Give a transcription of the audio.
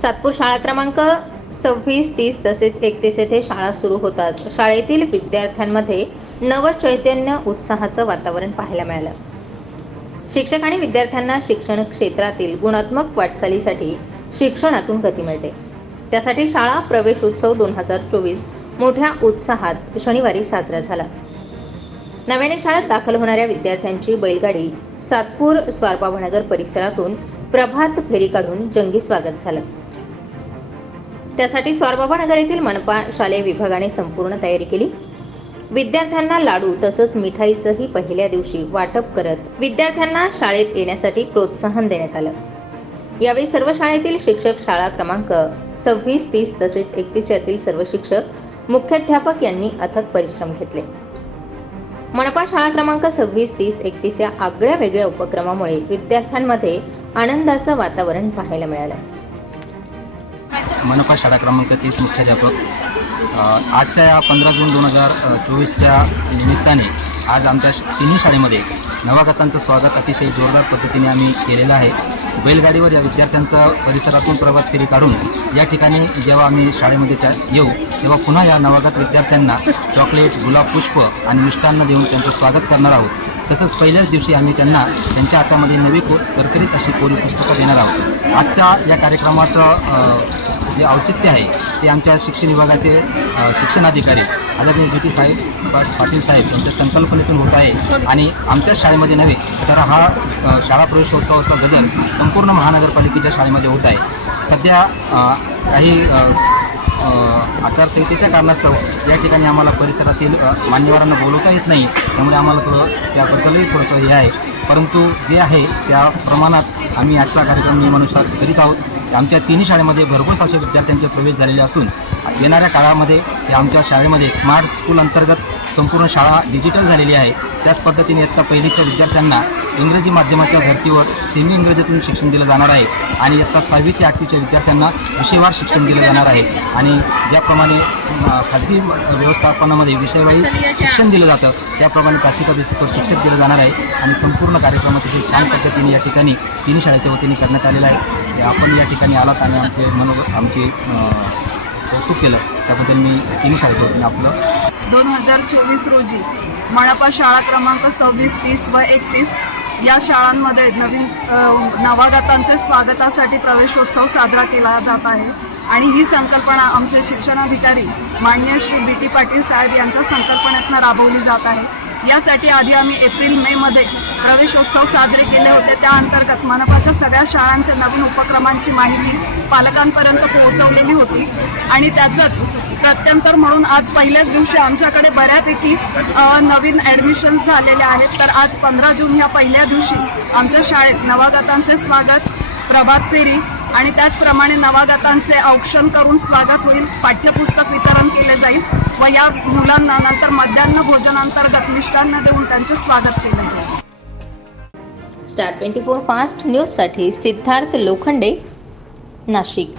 सातपूर शाळा क्रमांक सव्वीस तीस तसेच एकतीस येथे शाळा सुरू होतात. शाळेतील विद्यार्थ्यांमध्ये नवचैतन्य उत्साहाचं वातावरण पाहायला मिळालं. शिक्षक आणि विद्यार्थ्यांना शिक्षण क्षेत्रातील गुणात्मक वाटचालीसाठी शिक्षणातून गती मिळते. त्यासाठी शाळा प्रवेश उत्सव दोन हजार चोवीस मोठ्या उत्साहात शनिवारी साजरा झाला. नव्याने शाळेत दाखल होणाऱ्या विद्यार्थ्यांची बैलगाडी सातपूर स्वारबाबानगर परिसरातून प्रभात फेरी काढून जंगी स्वागत झालं. त्यासाठी स्वारबाबानगर येथील मनपा शालेय विभागाने संपूर्ण तयारी केली. विद्यार्थ्यांना लाडू तसंच मिठाईचंही पहिल्या दिवशी वाटप करत विद्यार्थ्यांना शाळेत येण्यासाठी प्रोत्साहन देण्यात आलं. यावेळी सर्व शाळेतील शिक्षक शाळा क्रमांक सव्वीस तीस तसेच एकतीस यातील सर्व शिक्षक मुख्याध्यापक यांनी अथक परिश्रम घेतले. मनपा शाळा क्रमांक सव्वीस तीस एकतीस या आगळ्या वेगळ्या उपक्रमामुळे विद्यार्थ्यांमध्ये आनंदाचं वातावरण पाहायला मिळालं. मनपा शाळा क्रमांक तीस मुख्याध्यापक. आजच्या या पंधरा जून दोन हजार चोवीसच्या निमित्ताने आज आमच्या तिन्ही शाळेमध्ये नवागतांचं स्वागत अतिशय जोरदार पद्धतीने आम्ही केलेलं आहे. बैलगाडीवर या विद्यार्थ्यांचा परिसरातून प्रभात फेरी काढून या ठिकाणी जेव्हा आम्ही शाळेमध्ये त्या येऊ तेव्हा पुन्हा या नवागत विद्यार्थ्यांना चॉकलेट गुलाब पुष्प आणि मिष्टान्न देऊन त्यांचं स्वागत करणार आहोत. तसंच पहिल्याच दिवशी आम्ही त्यांना त्यांच्या हातामध्ये नवी को करकरीत अशी कोरी पुस्तकं देणार आहोत. आजच्या या कार्यक्रमाचं जे औचित्य आहे ते आमच्या शिक्षण विभागाचे शिक्षणाधिकारी आदरणीय ब्रिटिश साहेब पाटील साहेब यांच्या संकल्पनेतून होत आहे आणि आमच्याच शाळेमध्ये नव्हे तर हा शाळा प्रवेशोत्सवाचा गजन संपूर्ण महानगरपालिकेच्या शाळेमध्ये होत आहे. सध्या काही आचारसंहितेच्या कारणास्तव या ठिकाणी आम्हाला परिसरातील मान्यवरांना बोलवता येत नाही. त्यामुळे आम्हाला थोडं त्याबद्दलही थोडंसं हे आहे. परंतु जे आहे त्या प्रमाणात आम्ही आजचा कार्यक्रम नियमानुसार करीत आहोत. आमच्या तिन्ही शाळेमध्ये भरघोस असे विद्यार्थ्यांचे प्रवेश झालेले असून येणाऱ्या काळामध्ये आमच्या शाळेमध्ये स्मार्ट स्कूल अंतर्गत संपूर्ण शाळा डिजिटल झालेली आहे. त्याच पद्धतीने इयत्ता पहिलीच्या विद्यार्थ्यांना इंग्रजी माध्यमाच्या धर्तीवर सेमी इंग्रजीतून शिक्षण दिलं जाणार आहे आणि इयत्ता सहावी ते आठवीच्या विद्यार्थ्यांना विषयवार शिक्षण दिलं जाणार आहे. आणि ज्याप्रमाणे खाजगी व्यवस्थापनामध्ये विषयवाही शिक्षण दिलं जातं त्याप्रमाणे काशिका बेसिकवर शिक्षण दिलं जाणार आहे. आणि संपूर्ण कार्यक्रम अतिशय छान पद्धतीने या ठिकाणी तिन्ही शाळेच्या वतीने करण्यात आलेला आहे. की आपण या ठिकाणी आलात आणि आमचे मनो आमचे कौतुक केलं. त्याबद्दल मी तिन्ही शाळेच्या वतीने आपलं दोन हजार चोवीस रोजी मणापा शाळा क्रमांक सव्वीस तीस व एकतीस या शाळांमध्ये नवीन नवागतांचे स्वागतासाठी प्रवेशोत्सव साजरा केला जात आहे. आणि ही संकल्पना आमचे शिक्षणाधिकारी मान्य श्री बी टी पाटील साहेब यांच्या संकल्पनेतनं राबवली जात आहे. यासाठी आधी आम्ही एप्रिल मे मध्ये प्रवेशोत्सव साजरे केले होते. त्या अंतर्गत मनपाच्या सगळ्या शाळांचे नवीन उपक्रमांची माहिती पालकांपर्यंत पोहोचवलेली होती. आणि त्याचंच प्रत्यंतर म्हणून आज पहिल्याच दिवशी आमच्याकडे बऱ्यापैकी नवीन ॲडमिशन्स झालेले आहेत. तर आज पंधरा जून ह्या पहिल्या दिवशी आमच्या शाळेत नवागतांचे स्वागत प्रभात फेरी आणि त्याचप्रमाणे नवागतांचे औक्षण करून स्वागत होईल. पाठ्यपुस्तक वितरण केले जाईल. या मुलांना नंतर मध्यान्ह भोजनांतर्गत मिष्टान्न देऊन त्यांचे स्वागत केले जाईल. स्टार ट्वेंटी फोर फास्ट न्यूजसाठी सिद्धार्थ लोखंडे नाशिक.